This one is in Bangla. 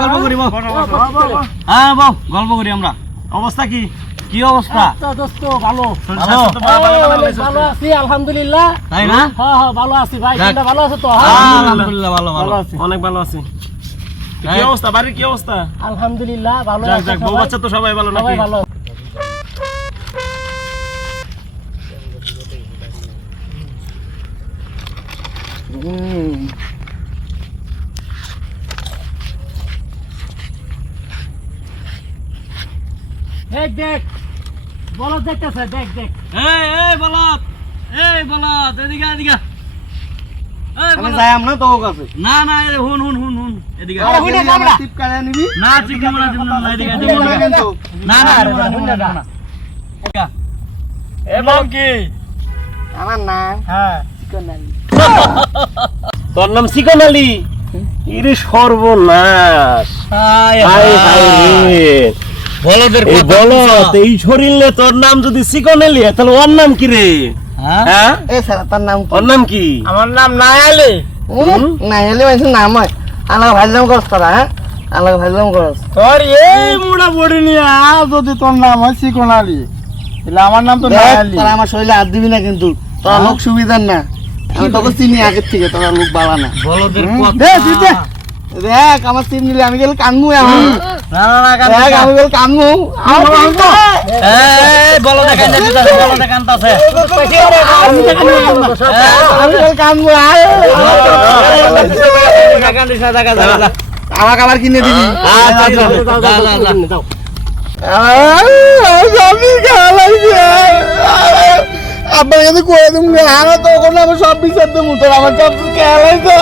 গল্প করি বউ হ্যাঁ বউ গল্প করি আমরা। অবস্থা কি? কি অবস্থা? দোস্ত ভালো। ভালো? অনেক ভালো আছি আলহামদুলিল্লাহ। তাই না? হ্যাঁ হ্যাঁ ভালো আছি ভাই। তোমরা ভালো আছো তো? আলহামদুলিল্লাহ। ভালো ভালো অনেক ভালো আছি। হ্যাঁ। কি অবস্থা? বাড়ির কি অবস্থা? আলহামদুলিল্লাহ ভালো আছে বউ সবাই। বাচ্চা তো সবাই ভালো সবাই নাকি? ভালো দেখ দেখ। বলো দেখতেছে দেখ দেখ। এই এই বলত এই বলত এদিকে এদিকে। আমি বলত। যাই আমরা তো কাছে। না না এই হুন হুন হুন হুন এদিকে। আরে হুন না, আমরা। টিপ কানে নিবি। না ঠিক না না ঠিক না এদিকে এদিকে না। কিন্তু। না না আরে, না, হুন না, না, না, না। এ নাম কি? আমার নাম হ্যাঁ। তোর নাম চিকন আলী? ইরে সর্বনাশ। হায় হায় হায় বলদের এই এই শরীরে তোর নাম যদি চিকন আলী তাহলে ওর নাম কি রে? হ্যাঁ? হ্যাঁ? এ স্যার তার নাম ওর নাম কি? আমার নাম নায়ালে। মানে নাম হয়। আলাদা ভাইলাম করস তারা হ্যাঁ? আলাদা ভাইলাম করস। তোর এই মুড়া বড়ি নিয়ে যদি তোর নাম হয় চিকনালি তাহলে আমার নাম তো নায়ালি। আমার শরীরে হাত দিবি না কিন্তু। তোরা লোক সুবিধার না। আমি তোকে চিনি আগের থেকে তোরা লোক বালা না বলদের হুম, কথা দে, তুই দে। দেখ আমার চিন নিলে আমি গেলে কানমু এখন না না না কান দেখ আমি গেলে কানমু আমার কানমু। এই বলদের কান দিতে বলদের কানতাছে আমি গেলে কানমু আয়। কান্দিস না দেখা যা আমাকে আবার কিনে দিবি আচ্ছা যা যা যা আমি খাওয়াইছে আব্বার কাছে করে তুমি আমি তো ওখানে আমার সব বিচার দেবো। তোর আমার সব খেয়ালাইছো